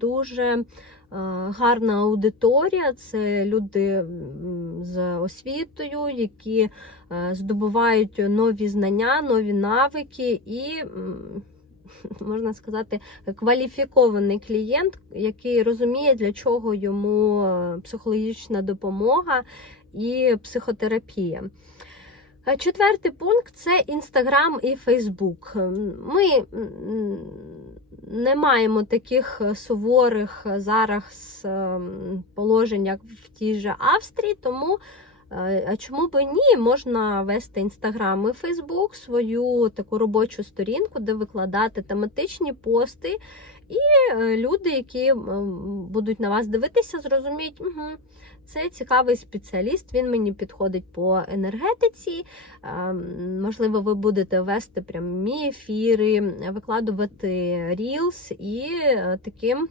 дуже гарна аудиторія. Це люди з освітою, які е, здобувають нові знання, нові навики і. Можна сказати, кваліфікований клієнт, який розуміє, для чого йому е, психологічна допомога і психотерапія. Е, Четвертий пункт це Інстаграм і Фейсбук. Ми не маємо таких суворих зараз ем, положень, як в тій же Австрії, тому е, а чому б ні, можна вести Інстаграм і Фейсбук, свою таку робочу сторінку, де викладати тематичні пости, і е, люди, які будуть на вас дивитися, зрозуміють, угу, це цікавий спеціаліст, він мені підходить по енергетиці. Ем, Можливо, ви будете вести прямі ефіри, викладувати Reels і е, таким